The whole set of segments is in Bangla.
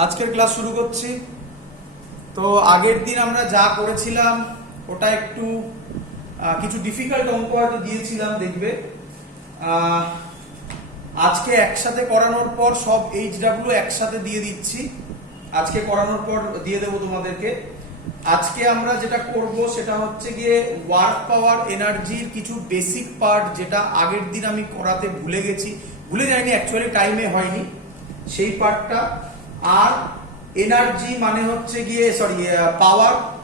আজকের ক্লাস শুরু করছি। তো আগের দিন আমরা যা করেছিলাম ওটা একটু কিছু ডিফিকাল্ট অঙ্ক হয়তো দিয়েছিলাম, দেখবে আজকে একসাথে করানোর পর সব HW একসাথে দিয়ে দিচ্ছি। আজকে করানোর পর দিয়ে দেবো তোমাদেরকে। আজকে আমরা যেটা করব সেটা হচ্ছে গিয়ে ওয়ার্ক পাওয়ার এনার্জির কিছু বেসিক পার্ট, যেটা আগের দিন আমি করাতে ভুলে যাইনি, অ্যাকচুয়ালি টাইমে হয়নি সেই পার্টটা। আর এনার্জি মানে হচ্ছে গিয়ে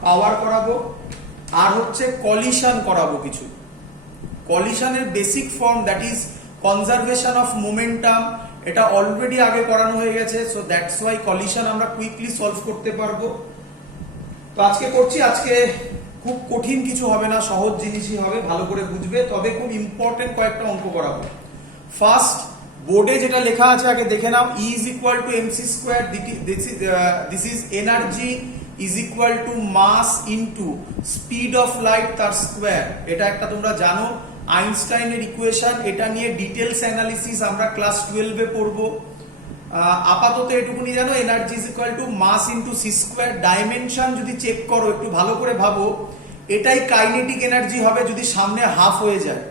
পাওয়ার করাবো, আর হচ্ছে কলিশন করাবো। কিছু কলিশনের basic form, that is conservation of momentum, এটা অলরেডি আগে করানো হয়ে গেছে। সো দ্যাটস ওয়াই কলিশন আমরা কুইকলি সলভ করতে পারবো। তো আজকে করছি। আজকে খুব কঠিন কিছু হবে না, সহজ জিনিসই হবে, ভালো করে বুঝবে। তবে খুব ইম্পর্টেন্ট কয়েকটা অঙ্ক করাবো। ফার্স্ট, বোর্ডে যেটা লেখা আছে আগে দেখে নাও। E is equal to mc square, this is energy is equal to mass into speed of light তার স্কোয়ার। এটা একটা তোমরা জানো আইনস্টাইনের ইকুয়েশন। এটা নিয়ে ডিটেলস অ্যানালিসিস আমরা ক্লাস 12 এ পড়বো। আপাতত এটুকুনি জানো, energy is equal to mass into c square. Dimension যদি চেক করো, একটু ভালো করে ভাবো, এটাই কাইনেটিক এনার্জি হবে যদি সামনে হাফ হয়ে যায়।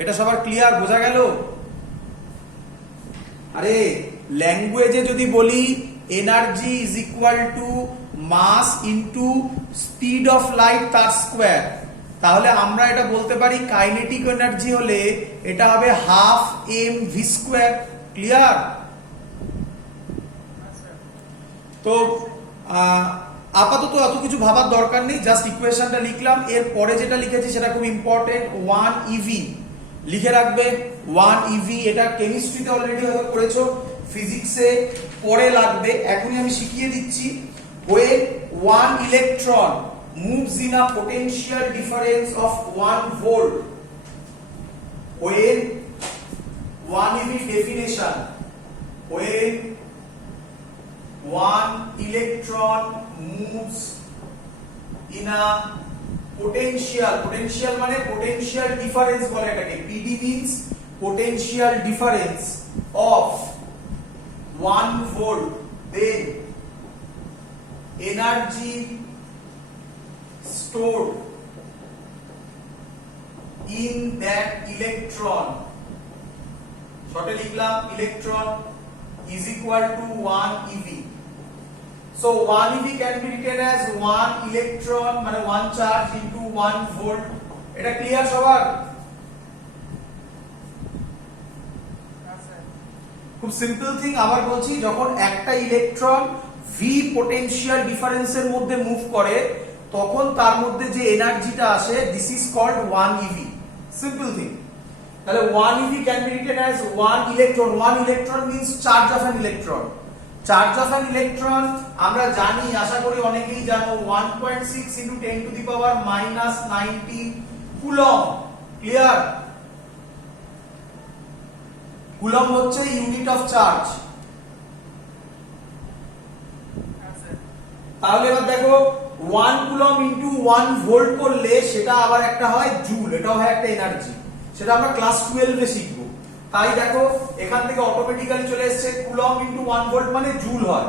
এটা সবার ক্লিয়ার, বোঝা গেল? আরে ল্যাঙ্গুয়েজে যদি বলি energy is equal to mass into speed of light তার স্কোয়ার, তাহলে আমরা এটা বলতে পারি কাইনেটিক এনার্জি হলে এটা হবে half m v square. Clear? তো আপাতত এত কিছু ভাবার দরকার নেই, জাস্ট ইকুয়েশনটা লিখলাম। এর পরে যেটা লিখেছি সেটা খুব ইম্পর্টেন্ট, 1 EV লিখে রাখবে। 1 EV এটা কেমিস্ট্রিতে অলরেডি হয়তো করেছো, ফিজিক্সে পরে লাগবে, এখনই আমি শিখিয়ে দিচ্ছি। when 1 electron moves in a potential difference of 1 volt, when 1 EV definition, when 1 electron moves in a potential মানে potential difference বলে এটাকে, PD means potential difference of 1 volt, then energy stored in that electron, শর্টে লিখলাম electron, is equal to 1 EV. So 1 EV can be written as 1 electron মানে 1 charge into 1 volt. এটা ক্লিয়ার সবার? খুব সিম্পল থিং। আবার বলছি, যখন একটা ইলেকট্রন ভি পোটেনশিয়াল ডিফারেন্সের মধ্যে মুভ করে, তখন তার মধ্যে যে এনার্জিটা আসে, this is called 1 EV। Simple thing. তাহলে 1 EV can be written as 1 electron. 1 electron means charge of an electron. Charge of an electron আমরা জানি, আশা করি অনেকেই জানো, 1.6 into 10 to the power minus 19 coulomb. Clear? Coulomb হচ্ছে ইউনিট অফ চার্জ। তাহলে এবার দেখো, 1 কুলম্ব ইনটু 1 ভোল্ট করলে সেটা আবার একটা হয় জুল, এটাও হয় একটা এনার্জি। সেটা আমরা ক্লাস 12 এ শিখবো। তাই দেখো এখান থেকে অটোমেটিক্যালি চলে এসেছে কুলম্ব ইনটু 1 ভোল্ট মানে জুল হয়।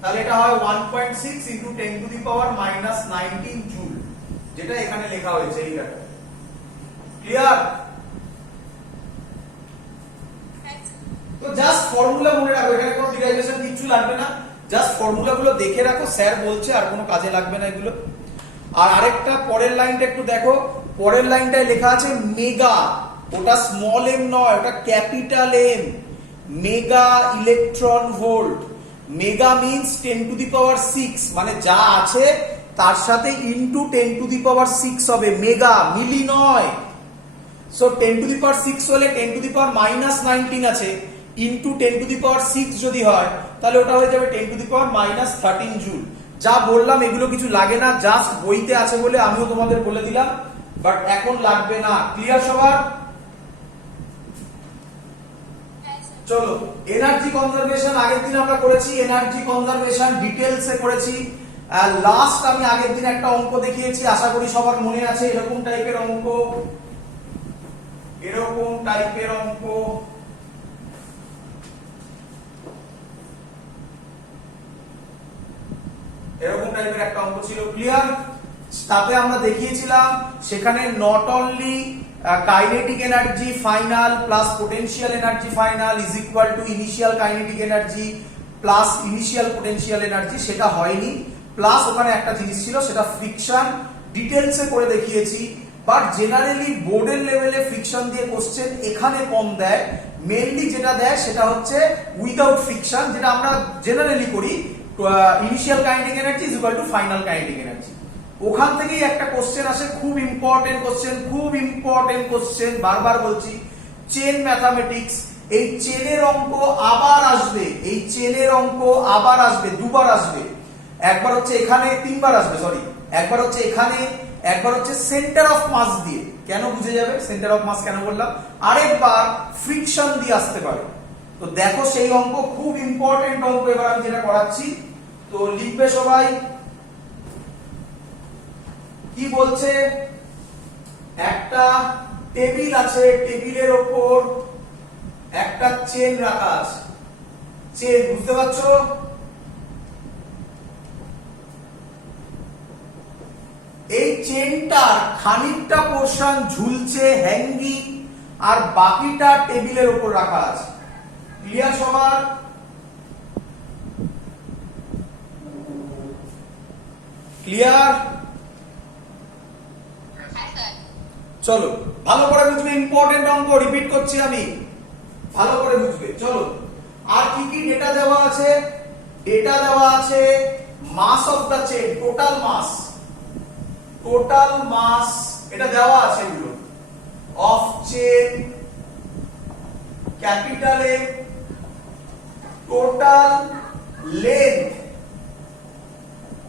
তাহলে এটা হয় 1.6 into 10 to the power minus 19 joule, যেটা এখানে লেখা হয়েছে এইটাটা। ক্লিয়ার? তো জাস্ট ফর্মুলা মনে রাখো, এখানে কোনো ডিরাইভেশন কিছু লাগবে না, জাস্ট ফর্মুলাগুলো দেখে রাখো, স্যার বলছে, আর কোনো কাজে লাগবে না এগুলো। আর আরেকটা পরের লাইনটা একটু দেখো, পরের লাইনটায় লেখা আছে মেগা, ওটা স্মল এম নয়, ওটা capital M, mega electron volt. Mega means 10 to the power 6, মানে যা আছে তার সাথে ইনটু 10 টু দি পাওয়ার 6 হবে, মেগা, মিলি নয়। সো 10 টু দি পাওয়ার 6 হলে 10 টু দি পাওয়ার মাইনাস 19 আছে, ইনটু 10 টু দি পাওয়ার 6 যদি হয়, তাহলে ওটা হয়ে যাবে 10 to the power minus 13 joule. যা বললাম এগুলো কিছু লাগে না, জাস্ট বইতে আছে বলে আমিও তোমাদের বলে দিলাম, বাট এখন লাগবে না। ক্লিয়ার সবার? চলো, এনার্জি কনজারভেশন আগের দিন আমরা করেছি, এনার্জি কনজারভেশন ডিটেইলসে করেছি। লাস্ট আমি আগের দিন একটা অঙ্ক দেখিয়েছি, আশা করি সবার মনে আছে। এরকম টাইপের অঙ্ক, এরকম টাইপের একটা অঙ্ক ছিল। ক্লিয়ার? তাতে আমরা দেখিয়েছিলাম সেখানে not only kinetic energy final plus potential energy final is equal two initial kinetic energy plus initial potential energy, সেটা হয়নি। প্লাস ওখানে একটা জিনিস ছিল, সেটা ফ্রিকশন, ডিটেলসে করে দেখিয়েছি। বাট জেনারেলি বোর্ডের লেভেলে ফ্রিকশন দিয়ে কোশ্চেন এখানে কম দেয়। মেইনলি যেটা দেয় সেটা হচ্ছে উইদাউট ফ্রিকশন, যেটা আমরা জেনারেলি করি, initial kinetic energy is equal two final kinetic energy. ওখান থেকেই একটা কোশ্চেন আসে, খুব ইম্পর্টেন্ট কোশ্চেন, খুব ইম্পর্টেন্ট কোশ্চেন, বারবার বলছি, চেন ম্যাথামেটিক্স। এই চেনের অঙ্ক আবার আসবে, এই চেনের অঙ্ক আবার আসবে, দুবার আসবে। একবার হচ্ছে এখানে, তিনবার আসবে, সরি, একবার হচ্ছে এখানে, একবার হচ্ছে সেন্টার অফ মাস দিয়ে। কেন বুঝে যাবে সেন্টার অফ মাস কেন বললাম, আরেকবার ফ্রিকশন দিয়ে আসতে পারে। তো দেখো সেই অঙ্ক খুব ইম্পর্টেন্ট অঙ্ক, এবার আমি যেটা করাচ্ছি। তো লিখবে সবাই, কি বলছে, একটা টেবিল আছে, টেবিলের ওপর একটা চেন রাখা আছে। চেন বুঝতে পারছো? এই চেনটার খানিকটা পোরশন ঝুলছে, হ্যাঙ্গিং, আর বাকিটা টেবিলের উপর রাখা আছে। ক্লিয়ার সবার? ক্লিয়ার? চলো ভালো করে বুঝবে, ইম্পর্টেন্ট অঙ্ক, রিপিট করছি আমি, ভালো করে বুঝবে। চলো, আর কি কি ডেটা দেওয়া আছে? ডেটা দেওয়া আছে mass of the chain, total mass, total mass এটা দেওয়া আছে, এগুলো of chain capital A, total length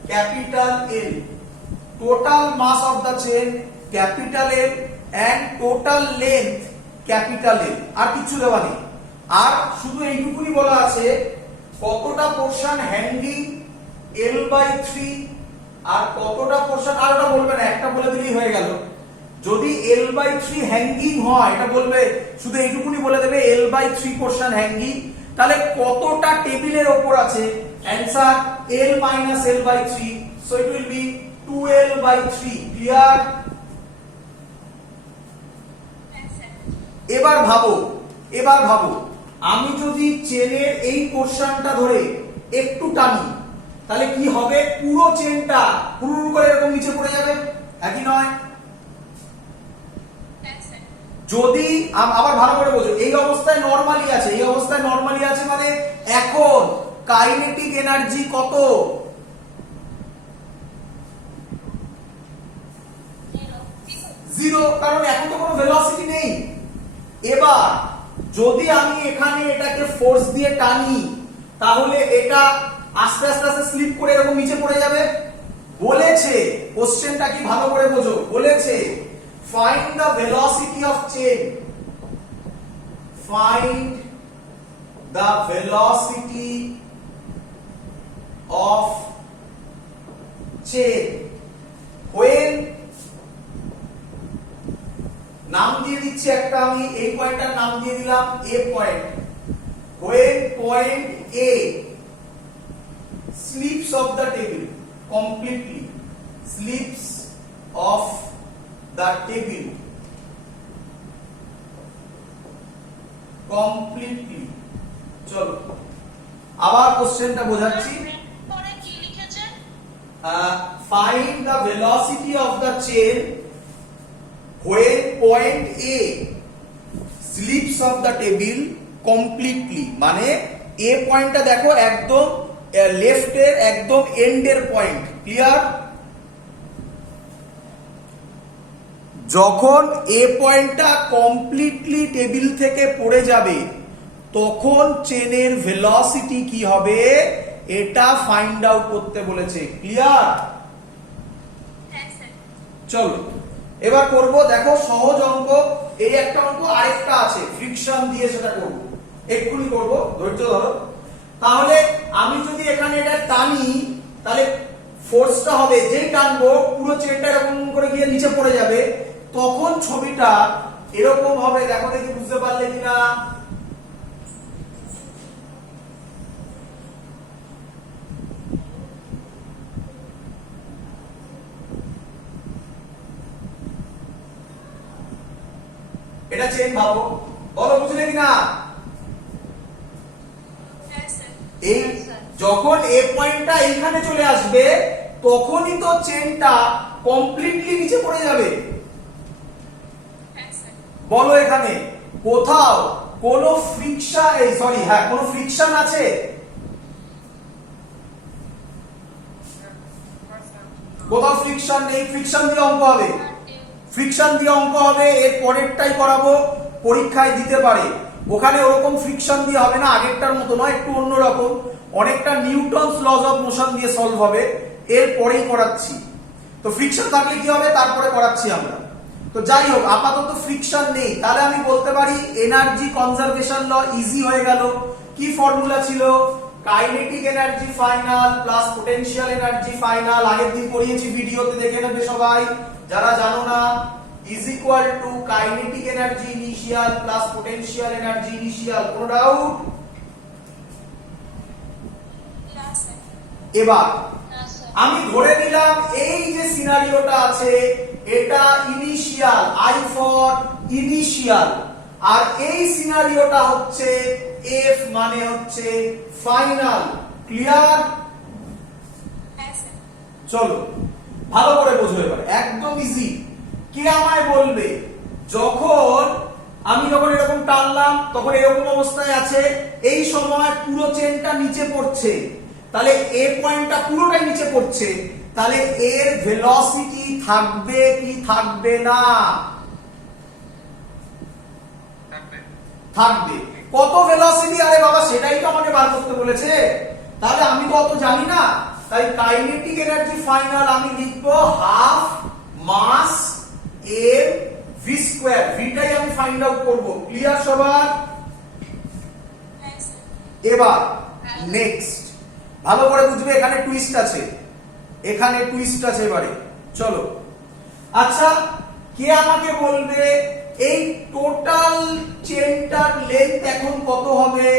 capital L, total mass of the chain capital L and total length capital L. আর কিছু দেওয়া নেই। আর শুধু এইটুকুনি বলা আছে কতটা পোরশন হ্যাঙ্গিং L/3, আর কতটা পোরশন, আর ওটা বলবে না, একটা বলে দিলেই হয়ে গেল। যদি L/3 হ্যাঙ্গিং হয় এটা বলবে, শুধু এইটুকুনি বলে দেবে L/3 পোরশন হ্যাঙ্গিং, তাহলে কতটা টেবিলের উপর আছে? Answer L minus L/3, so it will be 2L/3. Clear? এবার ভাবো, এবার ভাবো, আমি যদি চেনের এই পোরশনটা ধরে একটু টানি, তাহলে কি হবে? পুরো চেনটা পুরুর করে এরকম নিচে পড়ে যাবে, একই নয়? যদি আবার ভালো করে বোঝো, এই অবস্থায় নরমালি আছে, এই অবস্থায় নরমালি আছে মানে এখন কাইনেটিক এনার্জি কত? জিরো, কারণ এখন তো কোনো ভেলোসিটি নেই। এবার যদি আমি এখানে এটাকে ফোর্স দিয়ে টানি, তাহলে এটা আস্তে আস্তে আস্তে স্লিপ করে এরকম নিচে পড়ে যাবে। বলেছে, কোশ্চেনটা কি ভালো করে বোঝো, বলেছে find the velocity of chain, find the velocity of chain when, নাম দিয়ে দিচ্ছি একটা, আমি এই পয়েন্টটার নাম দিয়ে দিলাম A point, when point A slips off the table completely, slips off the table completely। চলো আবার কোশ্চেনটা বোঝাচ্ছি। পরে কি লিখেছে? find the velocity of the chain when point A slips off the table completely, মানে A পয়েন্টটা দেখো একদম লেফট এর একদম এন্ডের পয়েন্ট। ক্লিয়ার? যখন এ পয়েন্টটা কমপ্লিটলি টেবিল থেকে পড়ে যাবে তখন চেনের ভেলোসিটি কি হবে এটা ফাইন্ড আউট করতে বলেছে। ক্লিয়ার? চলো এবার করব, দেখো সহজ অঙ্ক, এই একটা অঙ্ক, আরেকটা আছে ফ্রিকশন দিয়ে, সেটা করব, এক্ষুনি করব, ধৈর্য ধরো। তাহলে আমি যদি এখানে এটা টানি, তাহলে ফোর্সটা হবে, যেই টানবো পুরো চেনটা এরকম করে গিয়ে নিচে পড়ে যাবে, তখন ছবিটা এরকম হবে। দেখো দেখি বুঝতে পারলে কিনা। এটা চেন ভাবো, বলো বুঝলে কিনা? এই যখন এ পয়েন্টটা এইখানে চলে আসবে তখনই তো চেনটা কমপ্লিটলি নিচে পড়ে যাবে। বলো এখানে কোথাও কোনো ফ্রিকশন, কোনো ফ্রিকশন আছে? কোথাও ফ্রিকশন নেই, ফ্রিকশন দিয়ে অঙ্ক হবে, ফ্রিকশন দিয়ে অঙ্ক হবে। এর পরেরটাই করাবো, পরীক্ষায় দিতে পারে। ওখানে ওরকম ফ্রিকশন দিয়ে হবে না, আগেরটার মতো নয়, একটু অন্যরকম, অনেকটা নিউটনস লজ অফ মোশন দিয়ে সলভ হবে। এর পরেই করাচ্ছি। তো ফ্রিকশন থাকলে কি হবে তারপরে করাচ্ছি আমরা। তো যাই হোক, আপাতত ফ্রিকশন নেই, তাহলে আমি বলতে পারি এনার্জি কনজারভেশন ল ইজি হয়ে গেল। কি ফর্মুলা ছিল? Kinetic energy final plus potential energy final, আগের দিন পড়িয়েছি, ভিডিওতে দেখে নেবে সবাই যারা জানো না, is equal two kinetic energy initial plus potential energy initial. কোনো ডাউট? এবার আমি ধরে নিলাম এই যে সিনারিওটা আছে এটা ইনিশিয়াল, আই ফর ইনিশিয়াল, আর এই সিনারিওটা হচ্ছে এফ মানে হচ্ছে ফাইনাল। ক্লিয়ার? চলো ভালো করে বোঝো এবার, একদম ইজি। কে আমায় বলবে আমি যখন এরকম টানলাম তখন এরকম অবস্থায় আছে, এই সময় পুরো চেনটা নিচে পড়ছে, তাহলে এ পয়েন্টটা পুরোটাই নিচে পড়ছে, তাহলে এর ভেলোসিটি থাকবে কি থাকবে না? থাকবে। কত ভেলোসিটি? আরে বাবা সেটাই তো আমাকে বার করতে বলেছে, তাহলে আমি তো অত জানি না। তাই কাইনেটিক এনার্জি ফাইনাল আমি লিখবো হাফ মাস এম ভি স্কয়ার, ভিটাই আমি ফাইন্ড আউট করব। ক্লিয়ার সবার? এবার নেক্সট ভালো করে বুঝবে, এখানে টুইস্ট আছে, এখানে টুইস্ট আছে। এবারে চলো, আচ্ছা কে আমাকে বলবে এই টোটাল চেনটার লেন্থ এখন কত হবে?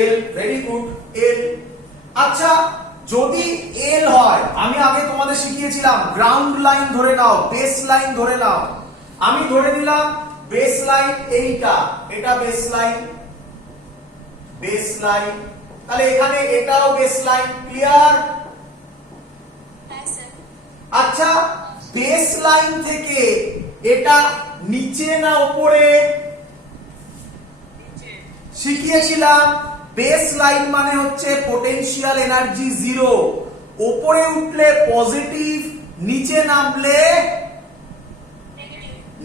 এল। ভেরি গুড, এল। আচ্ছা যদি এল হয়, আমি আগে তোমাদের শিখিয়েছিলাম গ্রাউন্ড লাইন ধরে নাও, বেস লাইন ধরে নাও। আমি ধরে নিলাম বেস লাইন এইটা, এটা বেস লাইন, বেস লাইন, তাহলে এখানে এটাও বেস লাইন। ক্লিয়ার? আচ্ছা বেস লাইন থেকে এটা নিচে না উপরে? শিখিয়েছিলাম বেস লাইন মানে হচ্ছে পোটেনশিয়াল এনার্জি জিরো, উপরে উঠলে পজিটিভ, নিচে নামলে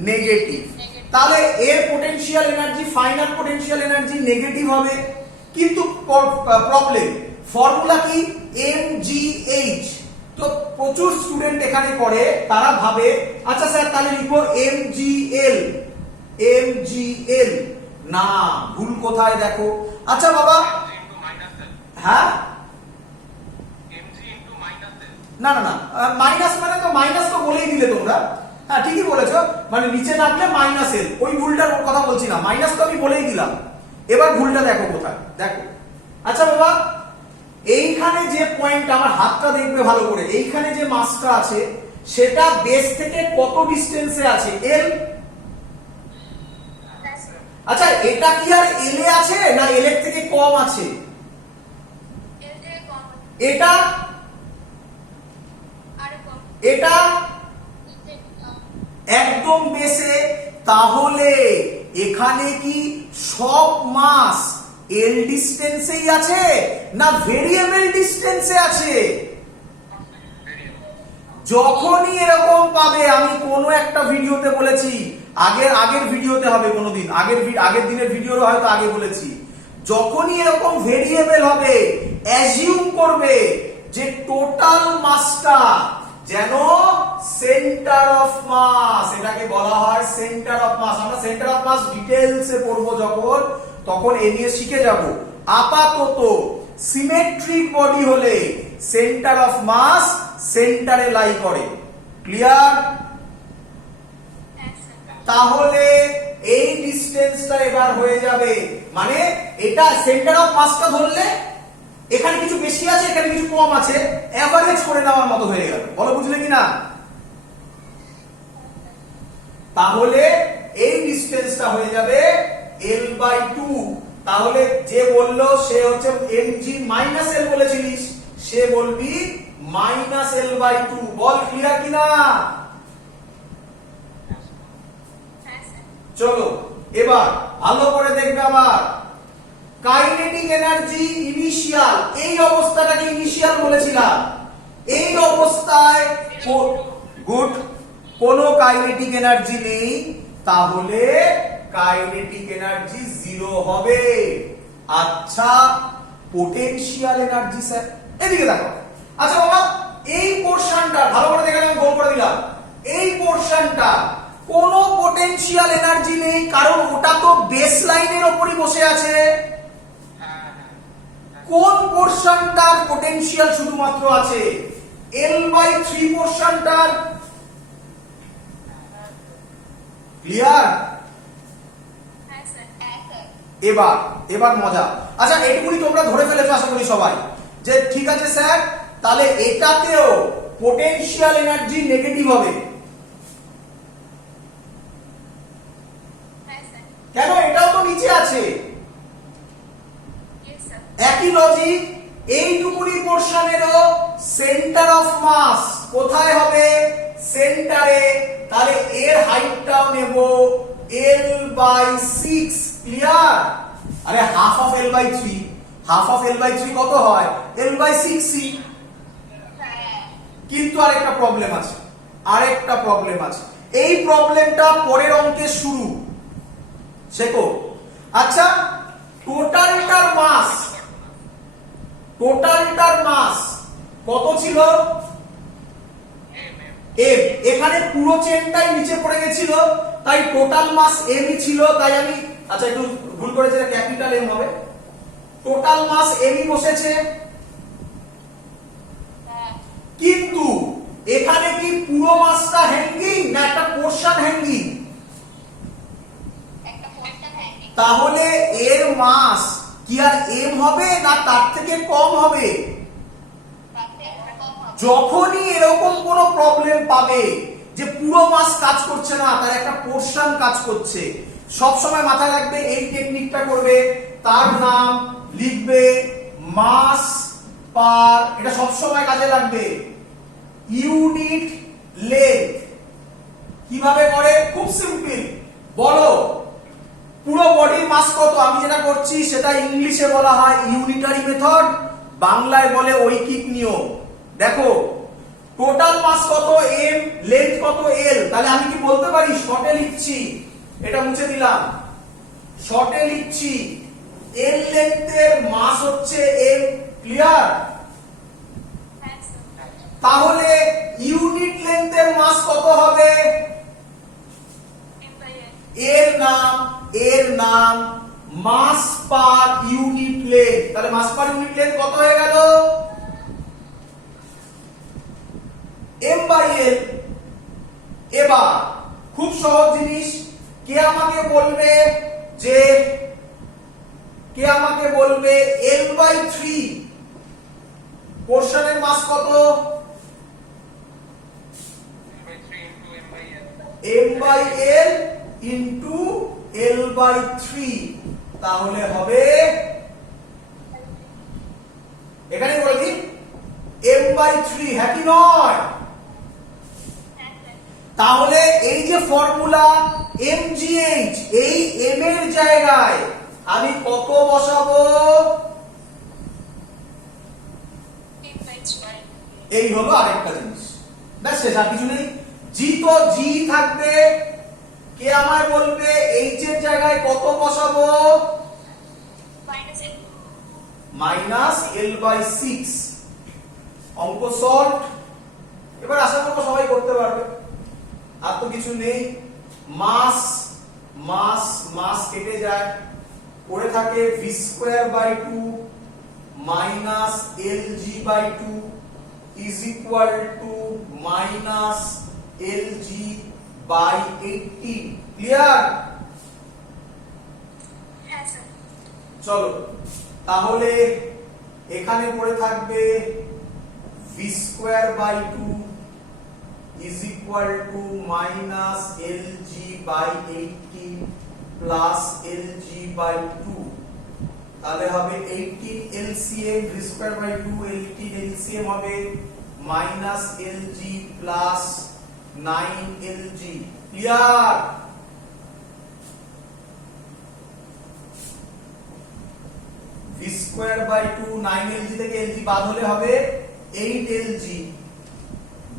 নেগেটিভ। তাহলে এর potential energy, final potential energy negative হবে। কিন্তু প্রবলেম, ফর্মুলা কি? mgh। তো প্রচুর স্টুডেন্ট এখানে করে, তারা ভাবে আচ্ছা স্যার তাহলে লিখবো mgl, mgl। না, ভুল কোথায় দেখো। আচ্ছা বাবা, হ্যাঁ না না না, মাইনাস মানে তো মাইনাস তো বলেই দিলে তোমরা। হ্যাঁ ঠিকই বলেছো, মানে নিচে নামলে মাইনাস এল, ওই ভুলটার কথা বলছি না, মাইনাস তো আমি বলেই দিলাম। এবার ভুলটা দেখো কোথায়, দেখো। আচ্ছা বাবা, এইখানে যে পয়েন্ট, আমার হাতটা দেখবে ভালো করে, এইখানে যে মাসটা আছে সেটা বেস থেকে কত ডিসটেন্সে আছে? এল। আচ্ছা এটা কি আর এল এ আছে না এল এর থেকে কম আছে? এটা এটা একদম বেসে। তাহলে এখানে কি সব মাস এল ডিসটেন্সেই আছে না ভেরিয়েবল ডিসটেন্সে আছে? যখনই এরকম পাবে, আমি কোন একটা ভিডিওতে বলেছি, আগের ভিডিওতে হবে কোনদিন, আগের দিনের ভিডিওর হয়তো আগে বলেছি, যখনই এরকম ভেরিয়েবল হবে অ্যাজিউম করবে যে টোটাল মাসটা যেন সেন্টার অফ মাস, এটাকে বলা হয় সেন্টার অফ মাস। আমরা সেন্টার অফ মাস ডিটেইলসে পড়বো যখন, তখন এ নিয়ে শিখে যাব। আপাতত সিমেট্রিক বডি হলে সেন্টার অফ মাস সেন্টারে লাই করে। ক্লিয়ার? তাহলে এই ডিসটেন্সটা এবার হয়ে যাবে, মানে এটা সেন্টার অফ মাসটা ধরলে এখানে কিছু বেশি আছে এখানে কিছু কম আছে, এভারেজ করে নেওয়ার মতো হয়ে গেল। বলো বুঝলে কিনা? তাহলে এই ডিসটেন্সটা হয়ে যাবে L/2। তাহলে যে বললো সে হচ্ছে mg মাইনাস l বলেছিলিস, সে বলবি মাইনাস L/2। বল ক্লিয়ার কিনা? চলো এবার ভালো করে দেখবে আবার কাইনেটিক এনার্জি ইনিশিয়াল, এই অবস্থাটাকে ইনিশিয়াল বলেছিলাম। এই অবস্থায় গুড, কোনো কাইনেটিক এনার্জি নেই, তাহলে কাইনেটিক এনার্জি জিরো হবে। আচ্ছা পোটেনশিয়াল এনার্জি স্যার, এদিকে দেখো। আচ্ছা বাবা এই পোরশনটা ভালো করে দেখে আমি গোল করে দিলাম। এই পোরশনটা কোনো পোটেনশিয়াল এনার্জি নেই, কারণ ওটা তো বেস লাইনের উপরই বসে আছে। কোন পোরশনটার পোটেনশিয়াল শুধুমাত্র আছে? L/3 পোরশনটার। ক্লিয়ার? এবার এবার মজা। আচ্ছা এটুকুনি তোমরা ধরে ফেলেছো আশা করি সবাই, যে ঠিক আছে স্যার তাহলে এটাতেও পোটেনশিয়াল এনার্জি নেগেটিভ হবে। কেন? এটাও তো নিচে আছে। একই লজিক এইটুকুনি পোরশনেরও সেন্টার অফ মাস কোথায় হবে? সেন্টারে। তাহলে এর হাইটটাও নেব L/6। ক্লিয়ার? আরে half of L/3, half of L/3 কত হয়? L/6। কিন্তু আরেকটা প্রবলেম আছে, আরেকটা প্রবলেম আছে। এই প্রবলেমটা পরের অঙ্কের শুরু শেখো। আচ্ছা টোটালটার মাস, টোটালটার মাস কত ছিল? m। এখানে পুরো চেনটাই নিচে পড়ে গেছিল, তাই টোটাল মাস m ই ছিল। তাই আমি আচ্ছা একটু ভুল করেছি, এটা ক্যাপিটাল M হবে। টোটাল মাস m ই বসেছে, কিন্তু এখানে কি পুরো মাসটা হ্যাঙ্গিং না একটা পোরশন হ্যাঙ্গিং? তাহলে এর মাস কি আর m হবে না তার থেকে কম হবে? যখনই এরকম কোনো প্রবলেম পাবে যে পুরো মাস কাজ করছে না, তার একটা পোরশন কাজ করছে, সব সময় মাথায় রাখবে এই টেকনিকটা করবে। তার নাম লিখবে মাস পার, এটা সব সময় কাজে লাগবে। ইউনিট লেন্থ কিভাবে করে? খুব সিম্পল। বলো পুরো বডির মাস কত? আমি যেটা করছি সেটা ইংলিশে বলা হয় ইউনিটারি মেথড, বাংলায় বলে ঐকিক নিয়ম। দেখো টোটাল মাস কত m, লেন্থ কত l। তাহলে আমি কি বলতে পারি? শর্টে লিখছি, এটা মুছে দিলাম, শর্টে লিখছি l লেন্থের মাস হচ্ছে m। ক্লিয়ার? তাহলে ইউনিট লেন্থের মাস কত হবে? এর নাম মাস পার ইউনিট লেন্থ। তাহলে মাস পার ইউনিট লেন্থ কত হয়ে গেল? m/l। এবার খুব সহজ জিনিস, কে আমাকে বলবে যে L/3 পোরশনের মাস কত? m/l into L/3। তাহলে হবে এখানে বলে দিই m/3। হ্যাঁ কি নয়? তাহলে এই যে ফর্মুলা mgh, এই m এর জায়গায় আমি কত বসাবো? এই হলো আরেকটা জিনিস। ব্যাস শেষ, আর কিছু নেই। জি তো জি থাকবে। কে আমায় বলবে h এর জায়গায় কত বসাবো? -L/6। অঙ্ক সলভ। এবার আশা করবো সবাই করতে পারবে, আর তো কিছু নেই। মাস মাস মাস কেটে যায়, পড়ে থাকে v²/2 minus Lg/2 is equal to minus Lg/80। Clear? চলো তাহলে এখানে পড়ে থাকবে v²/2 is equal to minus LG by 18 plus LG by 2, তাহলে হবে 18 LCM v square by 2, 18 LCM হবে minus LG plus 9 LG। Clear? v square by 2 9 LG থেকে LG বাদ হলে হবে 8 LG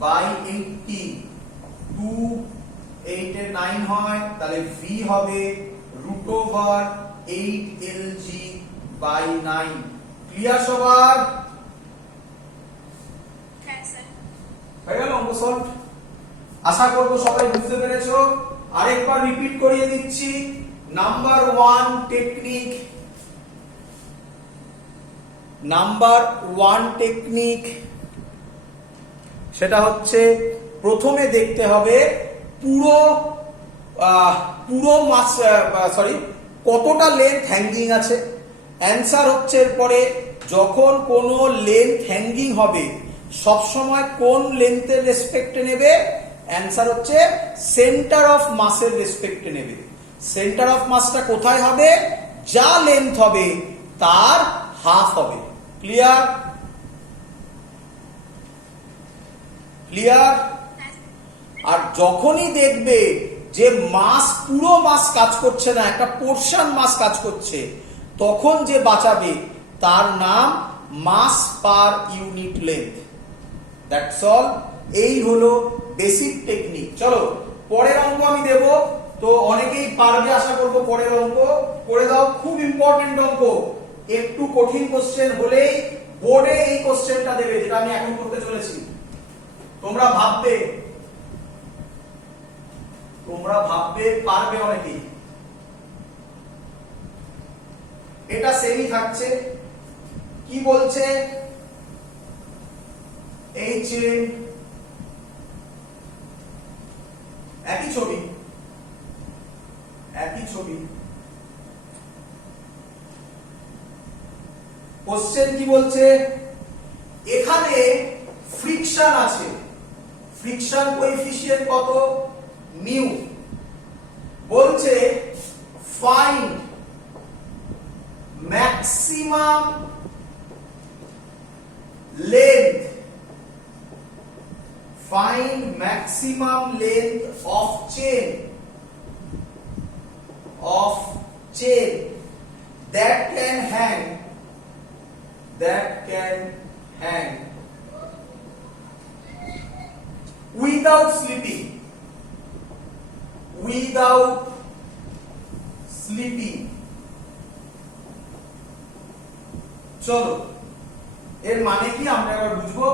বাই 80, 2 8 এর 9 হয়, তাহলে v হবে root over 8 LG by 9। Clear সবার? হ্যাঁ স্যার। হয়ে গেল অঙ্ক সলভ। আশা করব সবাই বুঝতে পেরেছো। আরেকবার রিপিট করিয়ে দিচ্ছি। নাম্বার 1 টেকনিক সেটা হচ্ছে প্রথমে দেখতে হবে পুরো মাস কতটা লেন্থ হ্যাঙ্গিং আছে। অ্যান্সার হচ্ছে এরপরে যখন কোনো লেন্থ হ্যাঙ্গিং হবে সবসময় কোন লেন্থের রেসপেক্টে নেবে? অ্যান্সার হচ্ছে সেন্টার অফ মাসের রেসপেক্টে নেবে। সেন্টার অফ মাসটা কোথায় হবে? যা লেন্থ হবে তার হাফ হবে। ক্লিয়ার? ক্লিয়ার? আর যখনই দেখবে যে মাস পুরো মাস কাজ করছে না, একটা পোরশন মাস কাজ করছে, তখন যে বাঁচাবে তার নাম mass per unit length. That's all. এই হলো বেসিক টেকনিক। চলো পরের অঙ্ক আমি দেব, তো অনেকেই পারবে আশা করব। পরের অঙ্ক করে দাও, খুব ইম্পর্টেন্ট অঙ্ক। একটু কঠিন কোশ্চেন হলেই বোর্ডে এই কোশ্চেনটা দেবে, যেটা আমি এখন করতে চলেছি। তোমরা ভাববে পারবে অনেকেই। এটা সেমই থাকছে। কি বলছে? এই চেন, একই ছবি। কোশ্চেন কি বলছে? এখানে ফ্রিকশন আছে। ফ্রিকশন কোএফিশিয়েন্ট কত? মিউ। বলছে find maximum length, find maximum length of chain that can hang without slipping চলো এর মানে কি আমরা এবার বুঝবো।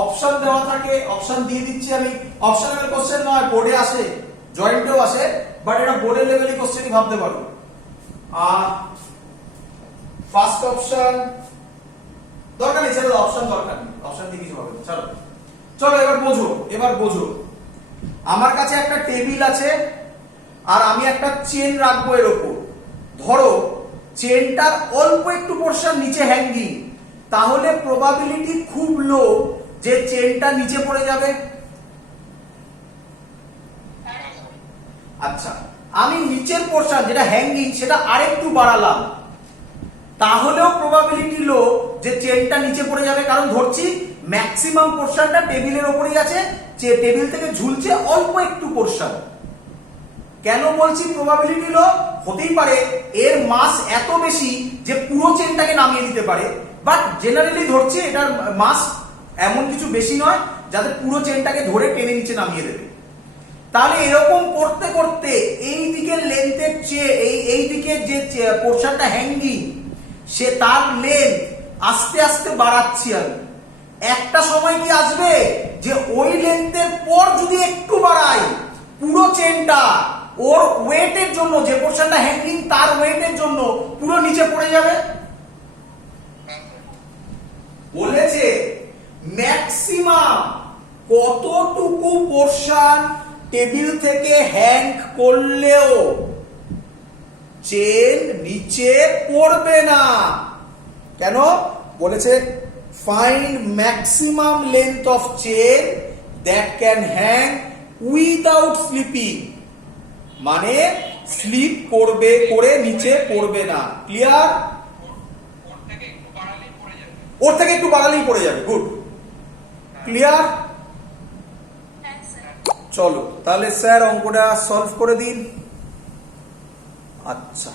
অপশন দেওয়া থাকে, অপশন দিয়ে দিচ্ছি আমি। অপশনাল কোশ্চেন নয়, বোর্ডে আসে, জয়েন্টেও আসে, বাট এটা বোর্ডের লেভেলে কোশ্চেনই ভাবতে পারো। ফার্স্ট অপশন দরকার নেই, ছেড়ে দাও, অপশন দরকার নেই, অপশন দিয়ে কিছু হবে না। চলো এবার বোঝো। আমার কাছে একটা টেবিল আছে আর আমি একটা চেন রাখবো এর উপর। ধরো চেনটার অল্প একটু পোরশন নিচে হ্যাঙ্গিং, তাহলে প্রবাবিলিটি খুব লো যে চেনটা নিচে পড়ে যাবে। আচ্ছা, আমি নিচের পোরশন যেটা হ্যাঙ্গিং সেটা আরেকটু বাড়ালাম, তাহলেও প্রবাবিলিটি লো যে চেনটা নিচে পড়ে যাবে, কারণ ধরছি ম্যাক্সিমাম পোরশনটা টেবিলের উপরেই আছে, যে টেবিল থেকে ঝুলছে অল্প একটু পোরশন। কেন বলছি প্রবাবিলিটি লো? হতেই পারে এর মাস এত বেশি যে পুরো চেনটাকে নামিয়ে দিতে পারে, বাট জেনারেলি ধরছি এটার মাস এমন কিছু বেশি নয় যাতে পুরো চেনটাকে ধরে টেনে নিচে নামিয়ে দেবে। তাহলে এরকম করতে করতে এই দিকের লেন্থের চেয়ে এই দিকের যে পোরশনটা হ্যাঙ্গিং, সে তার লেন্থ আস্তে আস্তে বাড়াচ্ছি আমি। একটা সময় কি আসবে যে ওই লেন্থের পর যদি একটু বাড়াই, পুরো চেনটা ওর ওয়েটের জন্য, যে পোরশনটা হ্যাঙ্গিং তার ওয়েটের জন্য পুরো নিচে পড়ে যাবে। বলেছে ম্যাক্সিমাম কতটুকু পোরশন টেবিল থেকে হ্যাং করলেও চেন নিচে পড়বে না। কেন বলেছে? Find maximum length of chain that can hang without sleeping, মানে স্লিপ করবে করে নিচে পড়বে না। ক্লিয়ার? ওর থেকে একটু বাড়ালেই পড়ে যাবে। Good, clear? হ্যাঁ স্যার। চলো তাহলে স্যার অঙ্কটা সলভ করে দিন। আচ্ছা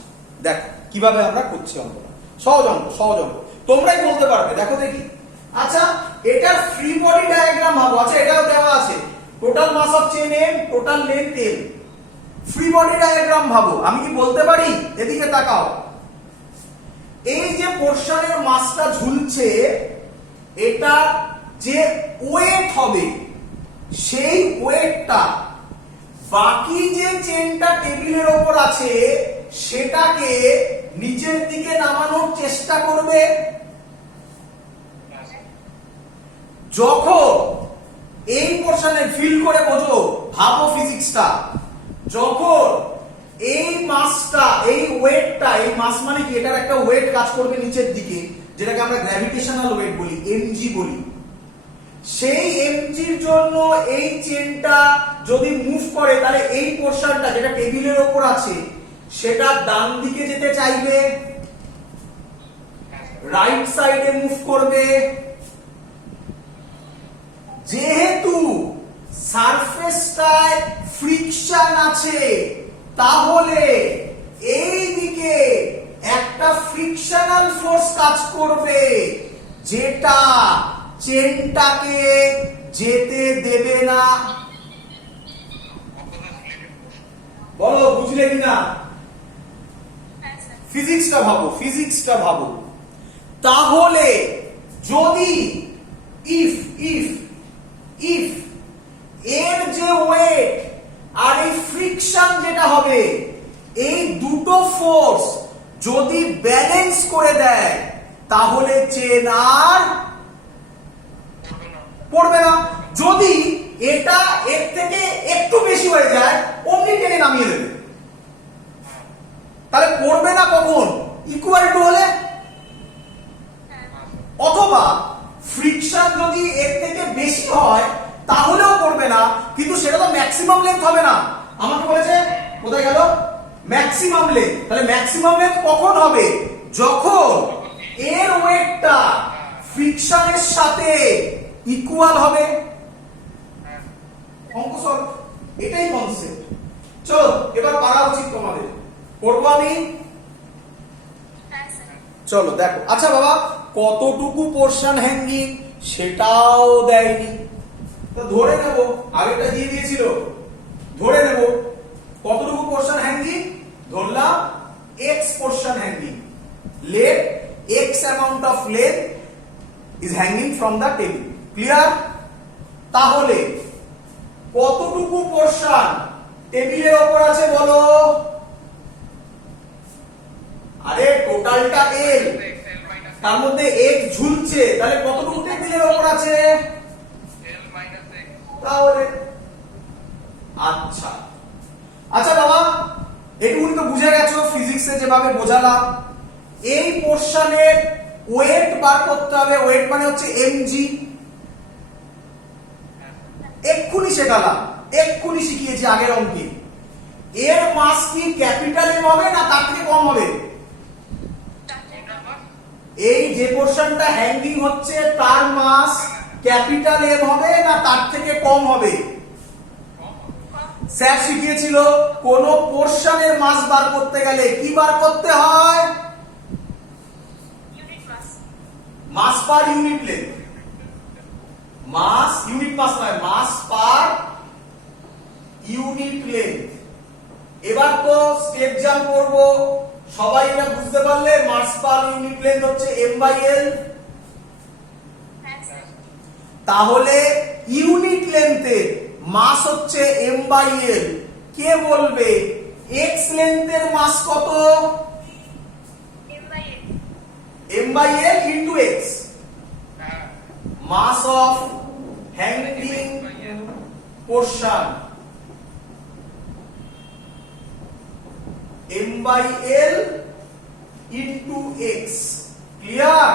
দেখ কিভাবে আমরা করছি অঙ্কটা। সহজ অঙ্ক, সহজ অঙ্ক, তোমরাই বলতে পারবে। দেখো দেখি। আচ্ছা এটার ফ্রি বডি ডায়াগ্রাম ভাবো। আচ্ছা এটাও দেওয়া আছে, total mass of chain M, total length L. Free body diagram ভাবো। আমি কি বলতে পারি? এদিকে তাকাও। এই যে পোরশনের মাসটা ঝুলছে, এটা যে ওয়েট হবে, সেই ওয়েটটা বাকি যে চেনটা টেবিলের ওপর আছে সেটাকে নিচের দিকে নামানোর চেষ্টা করবে। যখন এই পোরশনে ফিল করে বোঝো, ভাবো ফিজিক্সটা, যখন এই মাসটা, এই ওয়েটটা, এই মাস মানে কি, এটার একটা ওয়েট কাজ করবে নিচের দিকে, যেটাকে আমরা গ্র্যাভিটেশনাল ওয়েট বলি, এমজি বলি। সেই এমজির জন্য এই চেনটা যদি মুভ করে, তাহলে এই পোরশনটা যেটা টেবিলের ওপর আছে সেটা ডান দিকে যেতে চাইবে, রাইট সাইডে মুভ করবে। যেহেতু সারফেসটায় ফ্রিকশন আছে, তাহলে এই দিকে একটা ফ্রিকশনাল ফোর্স কাজ করবে, যেটা চেনটাকে যেতে দেবে না। বলো বুঝলে কিনা? হ্যাঁ স্যার। ফিজিক্সটা ভাবো, ফিজিক্সটা ভাবো। তাহলে যদি ইফ ইফ ইফ এর যে ওয়েট আর এই ফ্রিকশন যেটা হবে, এই দুটো ফোর্স যদি ব্যালেন্স করে দেয়, তাহলে চেন আর পড়বে না। যদি এটা এর থেকে একটু বেশি হয়ে যায়, অমনি টেনে নামিয়ে দেবে। তাহলে পড়বে না কখন? ইকুয়াল টু হলে। অথবা ফ্রিকশন যদি এর থেকে বেশি হয় তাহলেও পড়বে না, কিন্তু সেটা তো ম্যাক্সিমাম লেন্থ হবে না। আমাকে বলেছে কোথায় গেল ম্যাক্সিমাম লেন্থ। তাহলে ম্যাক্সিমাম লেন্থ কখন হবে? যখন এর ওয়েটটা ফ্রিকশনের সাথে ইকুয়াল হবে। অঙ্ক সলভ, এটাই কনসেপ্ট। চলো এবার পারা উচিত তোমাদের। করবো আমি? হ্যাঁ স্যার। চলো দেখো। আচ্ছা বাবা, কতটুকু পোরশন হ্যাঙ্গিং সেটাও দেয়নি, তো ধরে নেব, আগেটা দিয়ে দিয়েছিল, ধরে নেব কতটুকু পোরশন হ্যাঙ্গিং। ধরলাম x portion hanging, let x amount of length is hanging from the table. Clear? তাহলে কতটুকু পোরশন টেবিলের ওপর আছে বলো? আরে টোটালটা এল, তার মধ্যে এক ঝুলছে, তাহলে কতটুকু টেবিলের ওপর আছে? তাহলে আচ্ছা আচ্ছা বাবা, এটুকুনি তো বুঝে গেছো ফিজিক্সে যেভাবে বোঝালাম। এই পোরশনের ওয়েট বার করতে হবে। ওয়েট মানে হচ্ছে এমজি। এক্ষুনি শেখালাম, এক্ষুনি শিখিয়েছি আগের অঙ্কে। এর মাস কি ক্যাপিটাল এম হবে না তার থেকে কম হবে? এই যে পোরশনটা হ্যাঙ্গিং হচ্ছে তার মাস ক্যাপিটাল এম হবে না তার থেকে কম হবে? স্যার শিখিয়েছিল কোন পোরশনের মাস বার করতে গেলে কি বার করতে হয়? Unit mass. Mass per unit length. Mass unit mass নয়, মাস পার ইউনিট লেন্থ। এবার তো স্টেপ জাম্প করব, সবাই এটা বুঝতে পারলে মাস পার ইউনিট লেন্থ হচ্ছে m বাই l। হ্যাঁ স্যার। তাহলে ইউনিট লেন্থে মাস হচ্ছে m বাই l। কে বলবে x লেন্থের মাস কত? m by l into x। Mass of hanging portion m by l into x। Clear?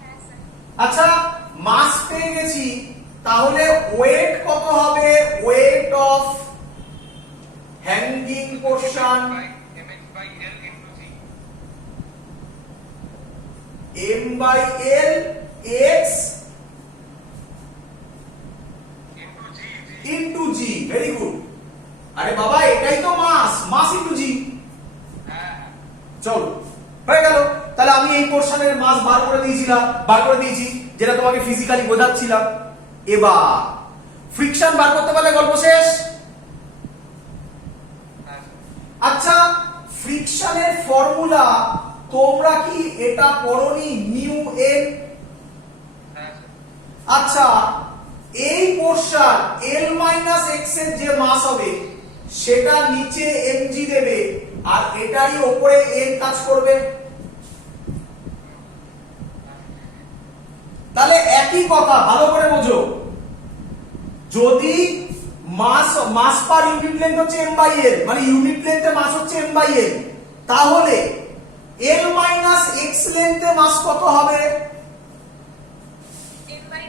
হ্যাঁ স্যার। আচ্ছা মাস পেয়ে গেছি, তাহলে ওয়েট কত হবে? Weight of hanging portion m by l x into g. Very good. আরে বাবা এটাই তো মাস ইনটু জি। চলো হয়ে গেল। তাহলে আমি এই পোরশনের মাস বার করে দিয়েছি যেটা তোমাকে ফিজিক্যালি বোঝাচ্ছিলাম। এবার ফ্রিকশন বার করতে পারলে গল্প শেষ। আচ্ছা ফ্রিকশনের ফর্মুলা তোমরা কি এটা পড়োনি? Mu N. আচ্ছা এই পোরশন l মাইনাস x এর যে মাস হবে সেটা নিচে mg দেবে আর এটারই উপরে n কাজ করবে। তাহলে একই কথা, ভালো করে বোঝো। যদি মাস পার ইউনিট লেন্থ হচ্ছে m বাই l, মানে ইউনিট লেন্থে মাস হচ্ছে m বাই l, তাহলে l মাইনাস x লেন্থে মাস কত হবে? m by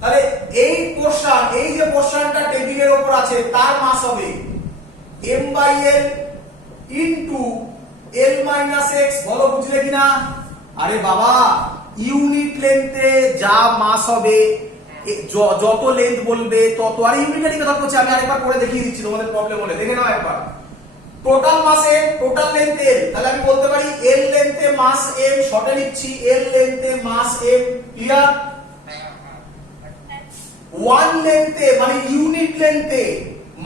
তাহলে এই পোরশন, এই যে পোরশনটা টেবিলের উপর আছে তার মাস হবে m by l into l minus x। বলো বুঝলে কিনা? আরে বাবা ইউনিট লেন্থে যা মাস হবে যত লেন্থ বলবে তত। আর ইউনিটেরই কথা বলছি আমি, আরেকবার করে দেখিয়ে দিচ্ছি তোমাদের প্রবলেম হলে দেখে নাও একবার। টোটাল মাসে টোটাল লেন্থ l, তাহলে আমি বলতে পারি l লেন্থে মাস m, শর্টে লিখছি l লেন্থে মাস m। ক্লিয়ার? ওয়ান লেন্থে মানে ইউনিট লেন্থে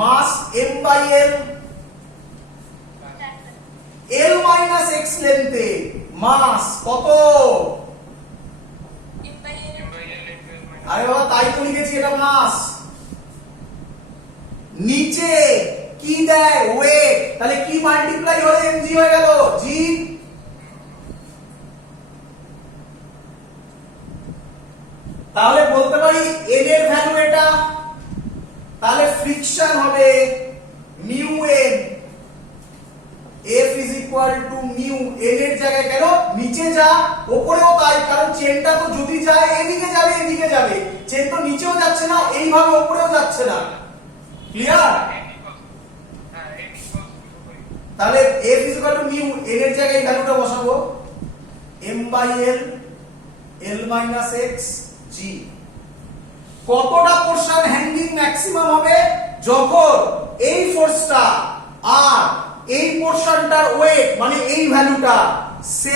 mass m by l, l minus x লেন্থে মাস কত? m by l আরে বাবা তাই তো লিখেছি, এটা মাস। নিচে কি দেয়? ওয়েট। তাহলে কি মাল্টিপ্লাই হয়ে mg হয়ে গেল? g। তাহলে বলতে পারি n এর ভ্যালু এটা। তাহলে ফ্রিকশন হবে mu n। F is equal to mu n এর জায়গায় কেন নিচে যা উপরেও তাই, কারণ চেনটা তো যদি যায় এদিকে যাবে এদিকে যাবে, চেন তো নিচেও যাচ্ছে না এইভাবে উপরেও যাচ্ছে না। ক্লিয়ার? তাহলে F is equal to mu n এর জায়গায় ভ্যালুটা বসাবো m by l l minus x g। কতটা পোরশন হ্যাঙ্গিং ম্যাক্সিমাম হবে? যখন এই ফোর্সটা আর এই পোরশনটার ওয়েট মানে এই ভ্যালুটা সেম